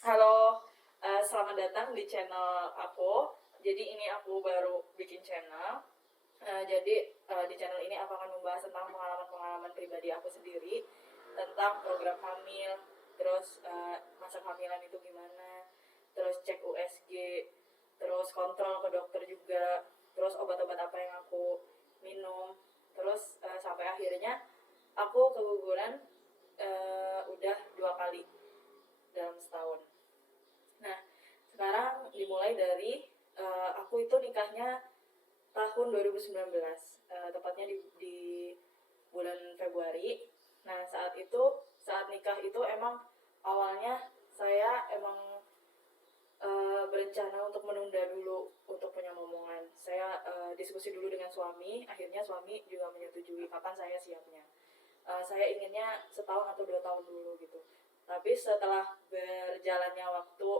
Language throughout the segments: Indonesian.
Halo, selamat datang di channel aku. Jadi ini aku baru bikin channel. Di channel ini aku akan membahas tentang pengalaman-pengalaman pribadi aku sendiri, tentang program hamil, terus masa kehamilan itu gimana, terus cek USG, terus kontrol ke dokter juga, terus obat-obat apa yang aku minum, terus sampai akhirnya aku keguguran udah 2 kali dalam setahun. Nah, sekarang dimulai dari aku itu nikahnya tahun 2019, tepatnya di bulan Februari. Nah, saat nikah itu emang awalnya saya emang berencana untuk menunda dulu untuk punya momongan. Saya diskusi dulu dengan suami, akhirnya suami juga menyetujui kapan saya siapnya. Saya inginnya setahun atau 2 tahun dulu gitu. Tapi setelah berjalannya waktu,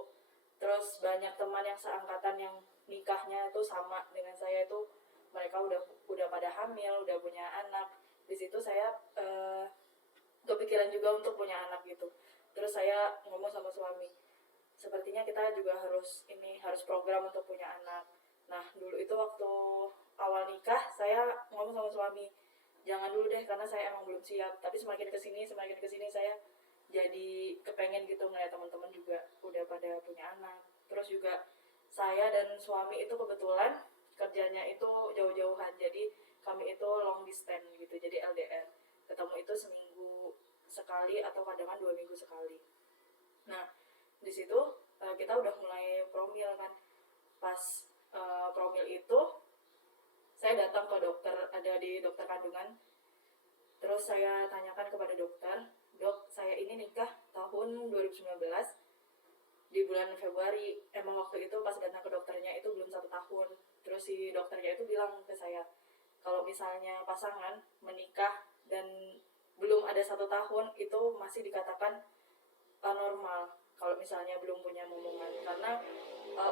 terus banyak teman yang seangkatan yang nikahnya itu sama dengan saya itu, mereka udah pada hamil, udah punya anak. Di situ saya kepikiran juga untuk punya anak gitu. Terus saya ngomong sama suami, sepertinya kita juga harus program untuk punya anak. Nah, dulu itu waktu awal nikah saya ngomong sama suami, jangan dulu deh karena saya emang belum siap. Tapi semakin kesini saya jadi kepengen gitu ngeliat teman-teman juga udah pada punya anak. Terus juga saya dan suami itu kebetulan kerjanya itu jauh-jauhan, jadi kami itu long distance gitu, jadi LDR. Ketemu itu seminggu sekali atau kadang 2 minggu sekali. Nah, di situ kita udah mulai promil kan. Pas promil itu saya datang ke dokter, ada di dokter kandungan. Terus saya tanyakan kepada dokter, dok, saya ini nikah tahun 2019 di bulan Februari. Emang waktu itu pas datang ke dokternya itu belum 1 tahun. Terus si dokternya itu bilang ke saya, kalau misalnya pasangan menikah dan belum ada 1 tahun itu masih dikatakan normal kalau misalnya belum punya momongan, karena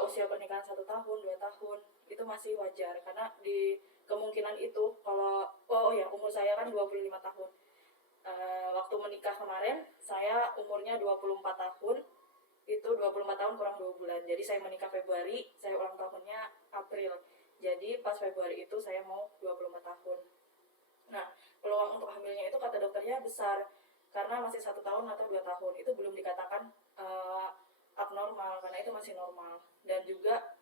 usia pernikahan 1 tahun 2 tahun itu masih wajar, karena di kemungkinan itu kalau umur saya kan 25 tahun. Waktu menikah kemarin saya umurnya 24 tahun, itu 24 tahun kurang 2 bulan. Jadi saya menikah Februari, saya ulang tahunnya April. Jadi pas Februari itu saya mau 24 tahun. Nah, peluang untuk hamilnya itu kata dokternya besar karena masih 1 tahun atau 2 tahun. Itu belum dikatakan abnormal karena itu masih normal. Dan juga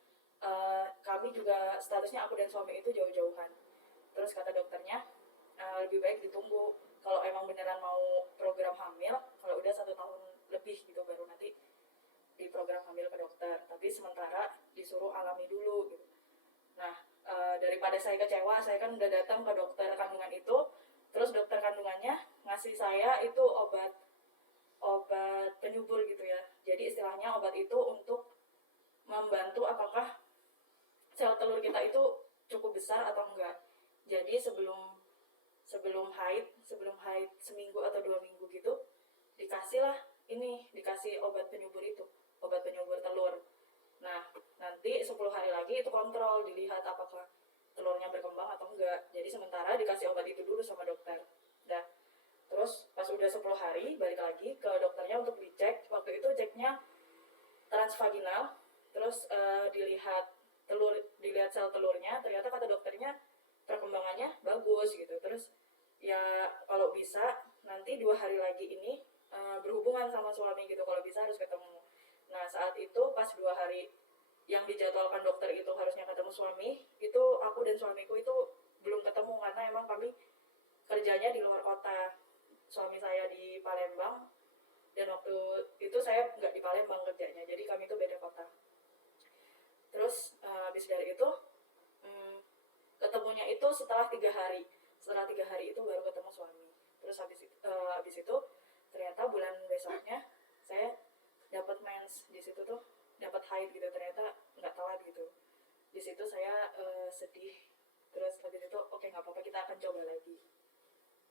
kami juga statusnya, aku dan suami itu jauh-jauhan. Terus kata dokternya lebih baik ditunggu kalau emang beneran mau program hamil, kalau udah 1 tahun lebih gitu baru nanti di program hamil ke dokter. Tapi sementara disuruh alami dulu gitu. Nah, daripada saya kecewa, saya kan udah datang ke dokter kandungan itu, terus dokter kandungannya ngasih saya itu obat obat penyubur gitu ya. Jadi istilahnya obat itu untuk membantu apakah sel telur kita itu cukup besar atau enggak. Jadi sebelum haid seminggu atau 2 minggu gitu, dikasih obat penyubur itu, obat penyubur telur. Nah, nanti 10 hari lagi itu kontrol, dilihat apakah telurnya berkembang atau enggak. Jadi sementara dikasih obat itu dulu sama dokter. Nah, terus pas udah 10 hari balik lagi ke dokternya untuk dicek. Waktu itu ceknya transvaginal, terus dilihat sel telurnya, ternyata kata dokternya perkembangannya bagus gitu. Terus ya kalau bisa nanti 2 hari lagi ini berhubungan sama suami gitu, kalau bisa harus ketemu. Nah, saat itu pas 2 hari yang dijadwalkan dokter itu harusnya ketemu suami, itu aku dan suamiku itu belum ketemu karena emang kami kerjanya di luar kota. Suami saya di Palembang dan waktu itu saya nggak di Palembang kerjanya, jadi kami itu beda kota. Terus habis dari itu hmm, ketemunya itu setelah 3 hari itu baru ketemu suami. Terus habis itu ternyata bulan besoknya saya dapat mens. Di situ tuh dapat haid gitu, ternyata nggak telat gitu. Di situ saya sedih. Terus habis itu oke, nggak apa-apa, kita akan coba lagi.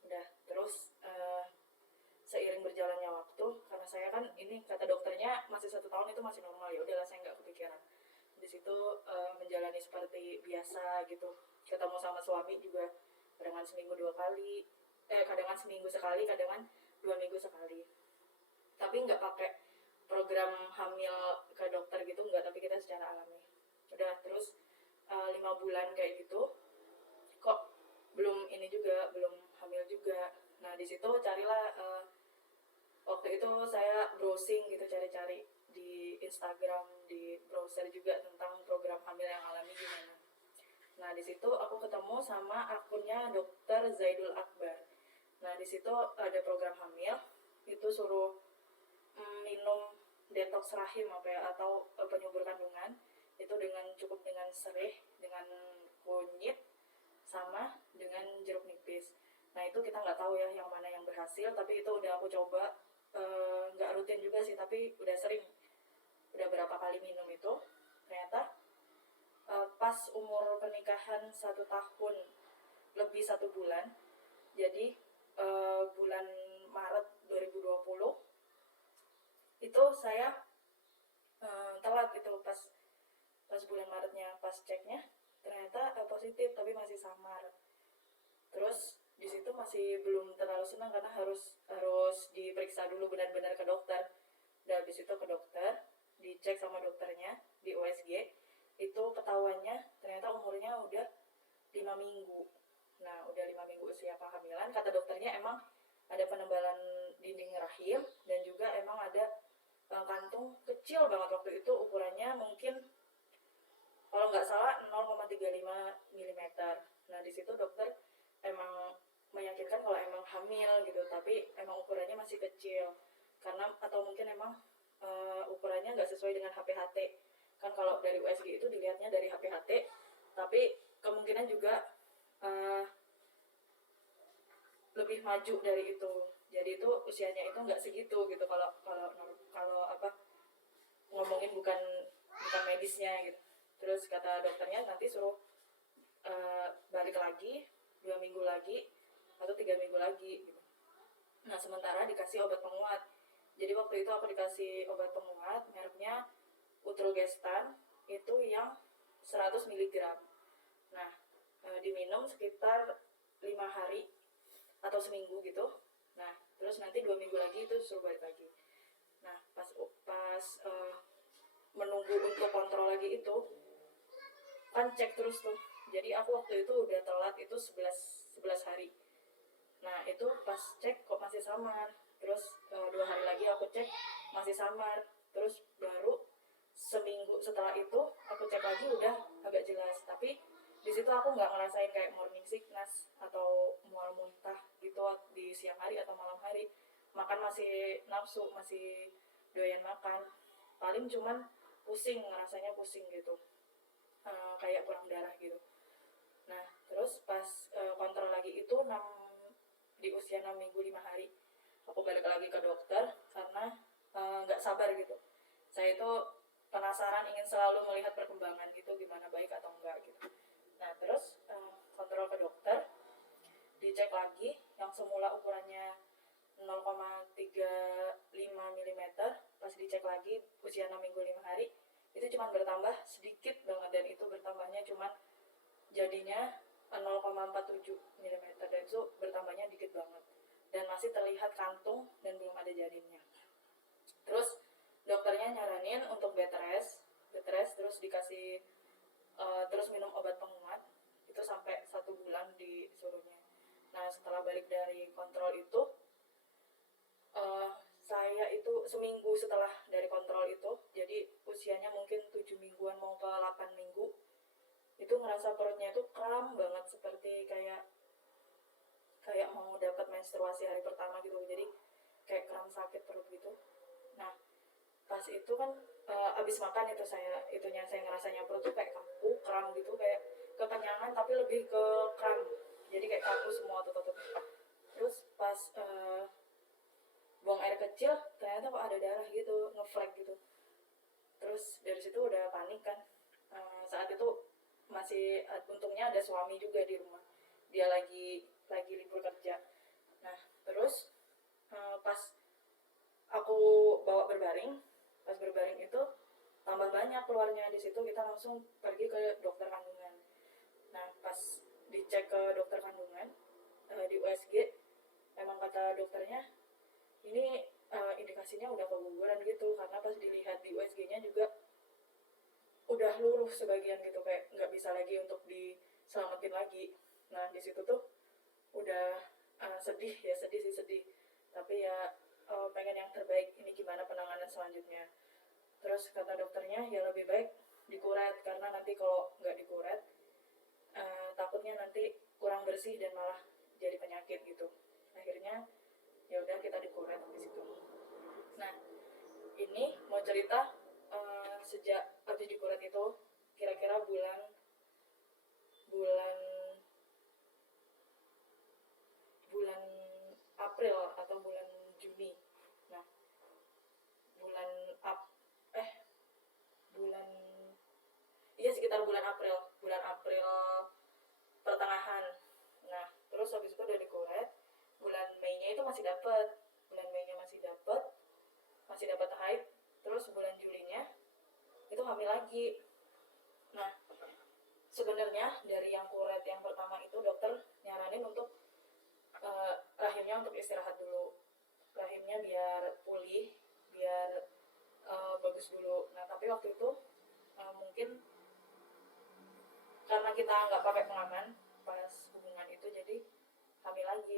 Udah. Terus seiring berjalannya waktu, karena saya kan ini kata dokternya masih 1 tahun itu masih normal, ya udahlah saya nggak kepikiran. Di situ menjalani seperti biasa gitu, ketemu sama suami juga kadang seminggu 2 kali, kadang seminggu sekali, kadang 2 minggu sekali. Tapi nggak pakai program hamil ke dokter gitu, enggak, tapi kita secara alami. Udah terus 5 bulan kayak gitu, kok belum ini juga, belum hamil juga. Nah di situ carilah, waktu itu saya browsing gitu, cari-cari di Instagram, di browser juga tentang program hamil yang alami gimana. Nah di situ aku ketemu sama akunnya Dokter Zaidul Akbar. Nah di situ ada program hamil, itu suruh minum detox rahim apa ya, atau penyubur kandungan, itu dengan cukup dengan sereh, dengan kunyit, sama dengan jeruk nipis. Nah itu kita nggak tahu ya yang mana yang berhasil, tapi itu udah aku coba, nggak rutin juga sih, tapi udah sering, udah berapa kali minum itu. Ternyata pas umur pernikahan 1 tahun lebih 1 bulan, jadi bulan Maret 2020 itu saya telat itu, pas bulan Maretnya, pas ceknya ternyata positif, tapi masih samar. Terus di situ masih belum terlalu senang karena harus diperiksa dulu benar-benar ke dokter. Dan habis itu ke dokter, dicek sama dokternya di USG, itu ketahuannya ternyata umurnya udah 5 minggu. Nah udah 5 minggu usia kehamilan, kata dokternya emang ada penebalan dinding rahim, dan juga emang ada kantung kecil banget waktu itu, ukurannya mungkin kalau nggak salah 0,35 mm. Nah di situ dokter emang meyakinkan kalau emang hamil gitu, tapi emang ukurannya masih kecil, karena atau mungkin emang ukurannya nggak sesuai dengan HPHT. Kan kalau dari USG itu dilihatnya dari HPHT, tapi kemungkinan juga lebih maju dari itu. Jadi itu usianya itu nggak segitu gitu, kalau kalau apa, ngomongin bukan medisnya gitu. Terus kata dokternya nanti suruh balik lagi 2 minggu lagi atau 3 minggu lagi gitu. Nah sementara dikasih obat penguat. Jadi waktu itu aku dikasih obat penguat mereknya Utrogestan, itu yang 100 mg. Nah diminum sekitar 5 hari atau seminggu gitu. Nah terus nanti 2 minggu lagi itu suruh balik lagi. Nah pas menunggu untuk kontrol lagi itu kan cek terus tuh. Jadi aku waktu itu udah telat itu 11 hari. Nah itu pas cek kok masih samar. Terus 2 hari lagi aku cek masih samar. Terus baru seminggu setelah itu aku cek lagi udah agak jelas. Tapi di situ aku nggak ngerasain kayak morning sickness atau mual muntah gitu di siang hari atau malam hari. Makan masih nafsu, masih doyan makan. Paling cuman pusing, ngerasanya pusing gitu, kayak kurang darah gitu. Nah terus pas kontrol lagi itu di usia 6 minggu 5 hari aku balik lagi ke dokter karena nggak sabar gitu. Saya itu penasaran, ingin selalu melihat perkembangan gitu, gimana baik atau enggak gitu. Nah terus kontrol ke dokter, dicek lagi, yang semula ukurannya 0,35 mm, pas dicek lagi usia 6 minggu 5 hari itu cuma bertambah sedikit banget, dan itu bertambahnya cuma jadinya 0,47 mm, dan itu bertambahnya dikit banget, dan masih terlihat kantung dan belum ada janinnya. Terus dokternya nyaranin untuk bed rest, terus dikasih terus minum obat penguat itu sampai 1 bulan disuruhnya. Nah setelah balik dari kontrol itu, saya itu seminggu setelah dari kontrol itu, jadi usianya mungkin 7 mingguan mau ke 8 minggu, itu ngerasa perutnya itu kram banget, seperti kayak mau dapat menstruasi hari pertama gitu. Jadi kayak kram sakit perut gitu. Nah pas itu kan abis makan itu saya ngerasanya perut tuh kayak kaku, kram gitu, kayak kekenyangan tapi lebih ke kram, jadi kayak kaku semua otot-otot. Terus pas buang air kecil ternyata kok ada darah gitu, ngeflek gitu. Terus dari situ udah panik kan. Saat itu masih untungnya ada suami juga di rumah, dia lagi libur kerja. Nah terus pas aku bawa berbaring, pas berbaring itu tambah banyak keluarnya. Di situ kita langsung pergi ke dokter kandungan. Nah pas dicek ke dokter kandungan di USG, emang kata dokternya ini indikasinya udah keguguran gitu, karena pas dilihat di USG-nya juga udah luruh sebagian gitu, kayak nggak bisa lagi untuk diselamatin lagi. Nah di situ tuh udah sedih ya, sedih, tapi ya pengen yang terbaik, ini gimana penanganan selanjutnya. Terus kata dokternya ya lebih baik dikuret, karena nanti kalau nggak dikuret takutnya nanti kurang bersih dan malah jadi penyakit gitu. Akhirnya ya udah kita dikuret di situ. Nah ini mau cerita sejak habis dikuret itu kira-kira bulan bulan bulan April atau bulan Juni. Nah bulan bulan iya sekitar bulan April pertengahan. Nah terus habis itu udah dikuret, bulan Mei-nya itu masih dapat, masih dapat haid. Terus bulan Julinya itu hamil lagi. Nah sebenarnya dari yang kuret yang pertama itu dokter nyaranin untuk rahimnya untuk istirahat dulu, rahimnya biar pulih, biar bagus dulu. Nah tapi waktu itu mungkin karena kita nggak pakai pengaman pas hubungan itu, jadi hamil lagi.